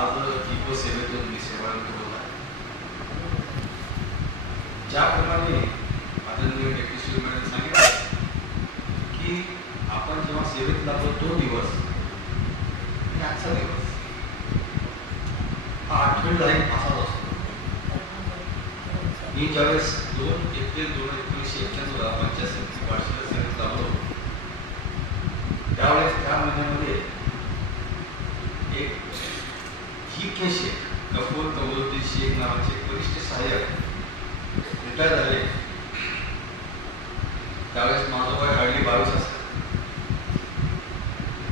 आज दीप सेवेतून मी सेवानिवृत्त होत आहे ज्याप्रमाणे आदरणीय श्री मॅडम सांगितलं की आपण जेव्हा सेवेत लागलो तो दिवस आजचा दिवस हा आठवडा एक असाच असतो मी ज्यावेळेस दोन एप्रिल दोन एकोणीसशे एक्क्याण्णवला पंचायत वार्षिक सेवेत लागलो त्यावेळेस त्या महिन्यामध्ये एक के शेख गफूर कमरुद्दीन शेख नावाचे वरिष्ठ सहाय्यक. रिटायर झाले. त्यावेळेस माझं वय हार्डली बावीस असेल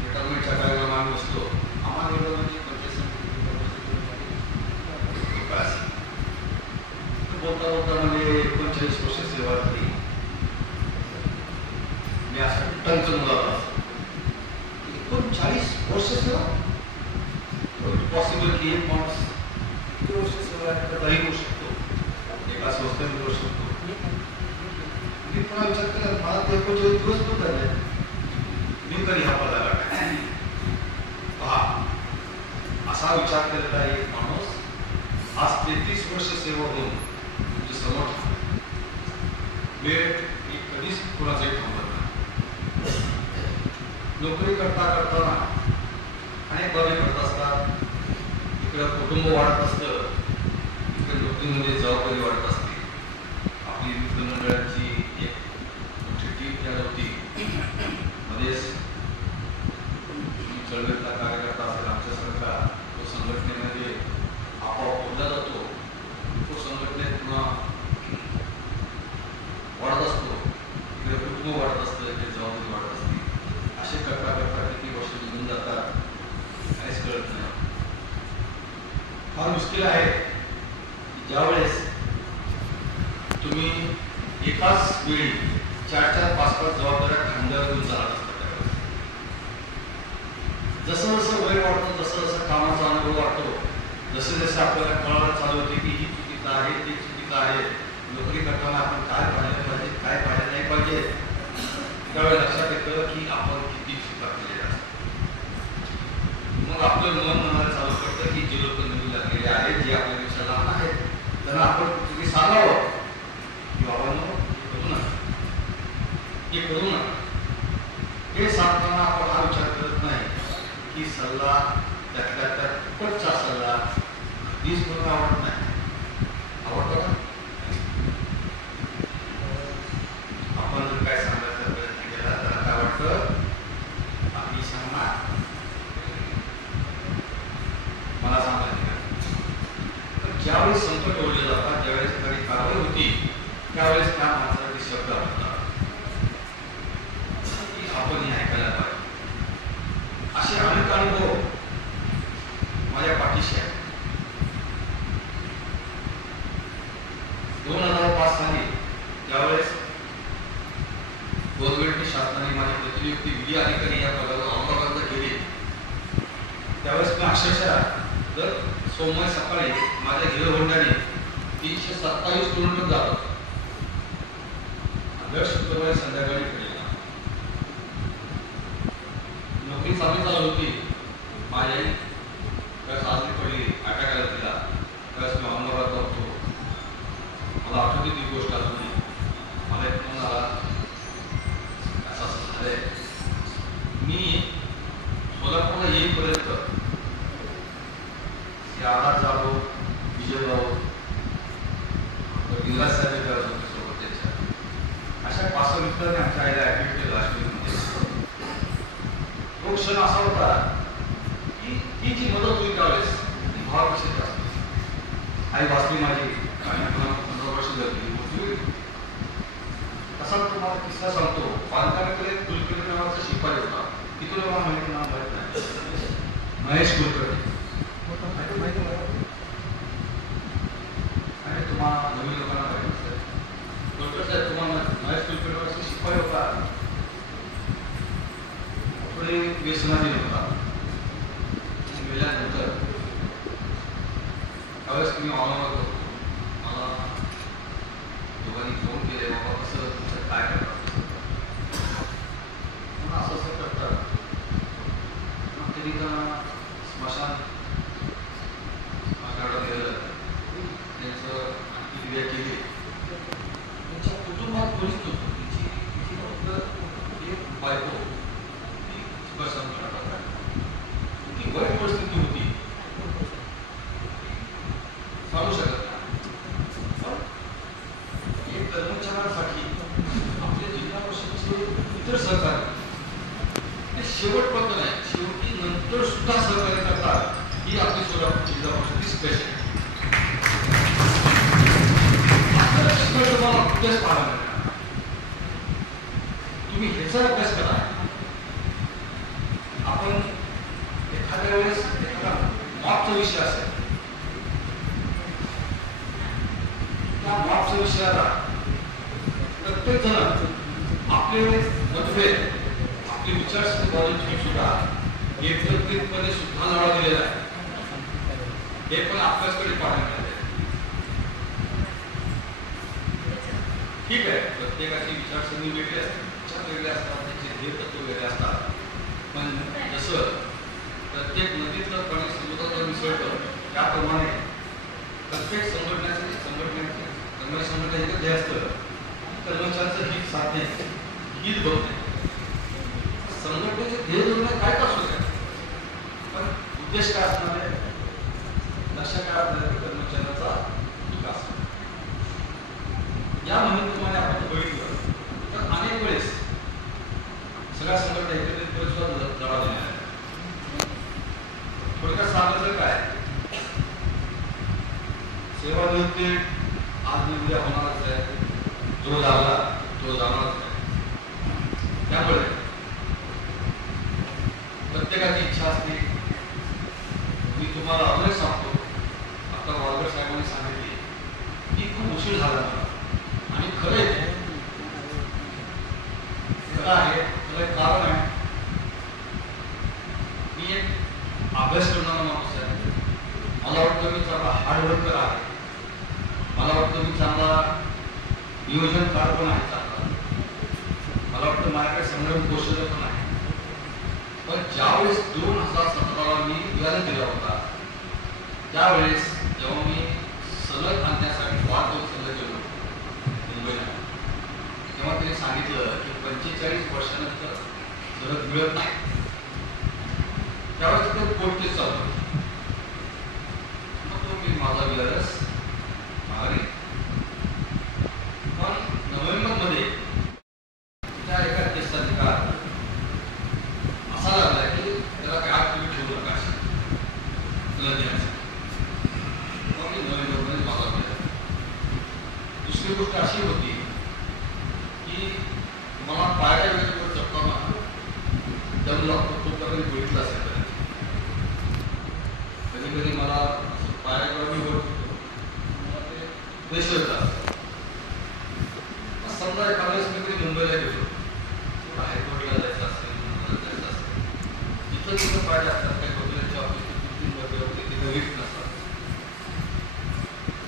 रिटायरमेंटच्या कार्यक्रम आम्ही बसतो आम्हाला एवढं म्हणजे बोलता बोलता म्हणजे एकोणचाळीस वर्ष सेवा झाली. मी असं टंच मुलाला एकोणचाळीस वर्ष सेवा? पॉसिबल की एक माणूस किती वर्ष सेवा तर करू शकतो एका संस्थेत करू शकतो मी पुन्हा विचार केला मला ते एकोणचाळीस दिवस पण झाले मी कधी हा। पदा गाठला पहा असा विचार केलेला एक माणूस आज तेहतीस वर्ष सेवा होऊन तुमच्या समोर. वेळ ही। कधीच कोणाचाही थांबत नाही नोकरी करता करताना अनेक बाबी करत असतात किंवा कुटुंब वाढत असतं तर नोकरीमध्ये जबाबदारी वाढत असते आपली मित्रमंडळाची एक मोठी टीम तयार होती मध्येच तुम्ही चळवळीतला कार्यकर्ता असेल आमच्यासारखा तो संघटनेमध्ये आपोआप बोलला जातो तो संघटनेत पुन्हा वाढत असतो इकडे कुटुंब वाढत असतं इकडे जबाबदारी वाढत असते असे करता करता किती वर्ष निघून जातात काहीच कळत नाही फार मुश्किल आहे ज्यावेळेस तुम्ही एकाच वेळी चार चार पाच पाच जबाबदाऱ्या खांद्यावर घेऊन चालत असता त्यावेळेस. जसं जसं वय वाढतं जसं जसं कामाचा अनुभव वाढतो जसे जसे आपल्याला कळायला चालू होते की ही चुकीचं आहे ते चुकीचं आहे नोकरी करताना आपण काय पाहिलं पाहिजे काय पाहिलं नाही पाहिजे त्यावेळी लक्षात येतं की आपण किती चुका केलेल्या असतात. मग आपलं मन म्हणायला चालू करतं की जे लोक नवीन लागलेले आहेत जे आपल्यापेक्षा लहान आहेत त्यांना आपण तुम्ही सांगावं हो. की बाबांनो करू नका. हे करू नका. हे सांगताना आपण हा विचार करत नाही की सल्ला त्यातल्या त्यात फुकटचा सल्ला कधीच कोणाला आवडत नाही आवडतो का आपण जर काय सांगायचा प्रयत्न केला तर काय वाटतं आम्ही सांगणार मला सांगायचं नाही. तर ज्यावेळेस संकट ओढले जातात ज्यावेळेस एखादी कारवाई होती त्यावेळेस त्या माणसाचे शब्द आवडतात की आपण हे ऐकायला पाहिजे असे अनेक अनुभव माझ्या पाठीशी आहेत दोन हजार पाच साली ज्यावेळेस गव्हर्नमेंटने शासनाने माझी प्रतिनियुक्ती विधी अधिकारी या पदावर औरंगाबादला केली त्यावेळेस मी अक्षरशः दर सोमवारी सकाळी माझ्या हिरो होंडाने एकशे सत्तावीस किलोमीटर जात होतो दर शुक्रवारी संध्याकाळी घरी नोकरी चांगली चालू होती. माझी कस त्यावेळेस आजरी पडली. अटॅक आला तिला त्यावेळेस मी औरंगाबादला होतो. मला आठवते ती गोष्ट अजून मला एक फोन आला. असं झालंय. तुम्हाला नवीन लोकांना माहिती नसेल कुलकर्णी साहेब तुम्हाला महेश कुलकर्णी नावाचा शिपाई होता पुढे व्यसनाधीन होता ती परिस्थिती होती. सांगू शकत कर्मचाऱ्यांसाठी पण आपल्या जिल्हा परिषदेचे इतर सहकार्य ते शेवटपर्यंत नाही शेवटी नंतर सुद्धा सहकार्य करतात ही आपली सोलापूर जिल्हा परिषदेची स्पेशल तुम्हाला कुठेच पाहायला तुम्ही ह्याचा अभ्यास करा आपण एखाद्या वेळेस एखादा मॉपचा विषय असेल त्या मॉपच्या विषयाला प्रत्येक जण आपले मतभेद आपली विचारसरणी बाजू सुद्धा एकत्रितपणे सुद्धा लढा दिलेला आहे. हे पण आपल्याचकडे पाहण्यात आले ठीक आहे. प्रत्येकाची विचारसरणी वेगळी असते विचार वेगळे असतात त्याचे ध्येय तत्व वेगळे असतात. पण जसं प्रत्येक नदीतलं पाणी समुद्रात मिसळतं त्याप्रमाणे प्रत्येक संघटनेचं संघटनेचं संघटनेचं ध्येय असतं. साधने. हित साधणे संघटनेचे ध्येय धोरण काय का असू पण उद्देश काय असणार आहे? लक्षात काय असणार कर्मचाऱ्याचा विकास. या मोहिमेप्रमाणे आपण बघितलं तर अनेक वेळेस सगळ्या संघटना एकत्रितपणे सुद्धा लढा दिला आहे. थोडक्यात सांगितलं काय? सेवा सेवानिवृत्ती आज मी उद्या होणारच आहे. जो लागला तो जाणारच आहे त्यामुळे प्रत्येकाची इच्छा असते मी तुम्हाला अजूनही सांगतो आता वाळगड साहेबांनी सांगितले की खूप उशीर झाला मला आणि खरं आहे ते. खरं आहे त्याला एक कारण आहे मी एक अभ्यास करणारा माणूस आहे मला वाटतं मी चांगला हार्डवर्कर आहे मला वाटतं मी चांगला नियोजनकार पण आहे चांगला मला वाटतं माझ्याकडे संग्रह कौशल्य पण आहे पण ज्यावेळेस दोन हजार सतराला मी विवाद दिला होता त्यावेळेस जेव्हा मी सलग आणण्यासाठी वाट बघत सलग गेलो मुंबईला तेव्हा त्यांनी सांगितलं की पंचेचाळीस वर्षानंतर सलग मिळत नाही त्यावेळेस तिथे कोर्ट केस चालू मग तो मी माझा विलास मागे पण नोव्हेंबरमध्ये त्या एका केसचा निकाल असा लागला की त्याला काय आत तुम्ही ठेवू नका अशी. मग मी नोव्हेंबर माझा विलास दुसरी गोष्ट अशी होती की मला पायऱ्या वेळेवर चढताना दम लागतो तो तर मी बघितला असेल कधी कधी कधी मला असं पायऱ्यावर मी होत होतो मला ते द्वेष येतात मग समजा एखाद्या वेळेस मी कधी मुंबईला गेलो किंवा हायकोर्टला जायचं असेल मुंबईला जायचं असेल जिथं तिथं पायऱ्या असतात काही वकिलांच्या ऑफिस तीन वगैरे तिथे घरीच नसतात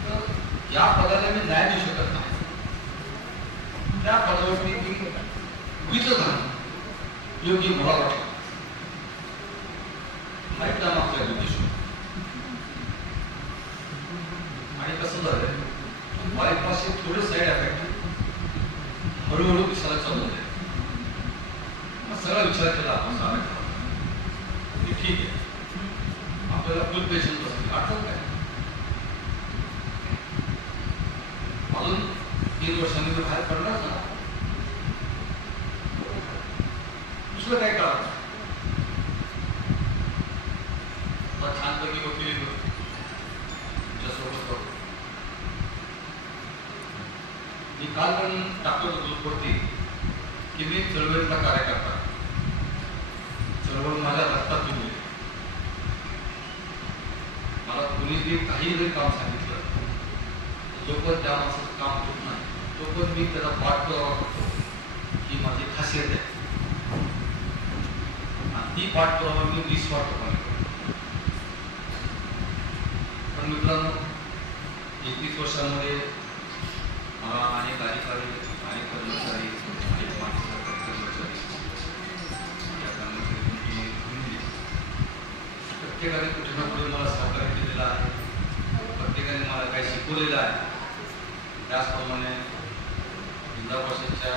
तर या पदाला मी न्याय देऊ शकत नाही त्या पदावरती मी उगीच झालं 여기 뭐라고 वाटलं हा एक आणि कसं झालंय बायपास हे। थोडं साईड इफेक्ट हळूहळू दिसायला चालू झाले सगळा विचार केला आपण सारा ठीक आहे आपल्याला फुल पेशंट बसले काय अजून तीन वर्षांनी बाहेर पडणार ना दुसरं काय करायचं आता छानपैकी वकिली तुझ्यासोबत करू. मी काल पण टाकलं होतो ग्रुपवरती की मी चळवळीतला कार्यकर्ता. चळवळ माझ्या रक्तात तुम्ही मला कुणी जे काही जरी काम सांगितलं जोपर्यंत त्या माणसाचं काम होत नाही तोपर्यंत मी त्याचा पाठपुरावा करतो ही माझी खासियत आहे. ही ती पाठपुरावा मी निस्वार्थपणे करतो पण मित्रांनो एकवीस वर्षांमध्ये मला अनेक अधिकारी अनेक कर्मचारी अनेक माणसं कर्मचारी. या कर्मचारी प्रत्येकाने कुठे ना कुठे मला सहकार्य केलेलं आहे. प्रत्येकाने मला काही शिकवलेलं आहे. त्याचप्रमाणे जिल्हा परिषदच्या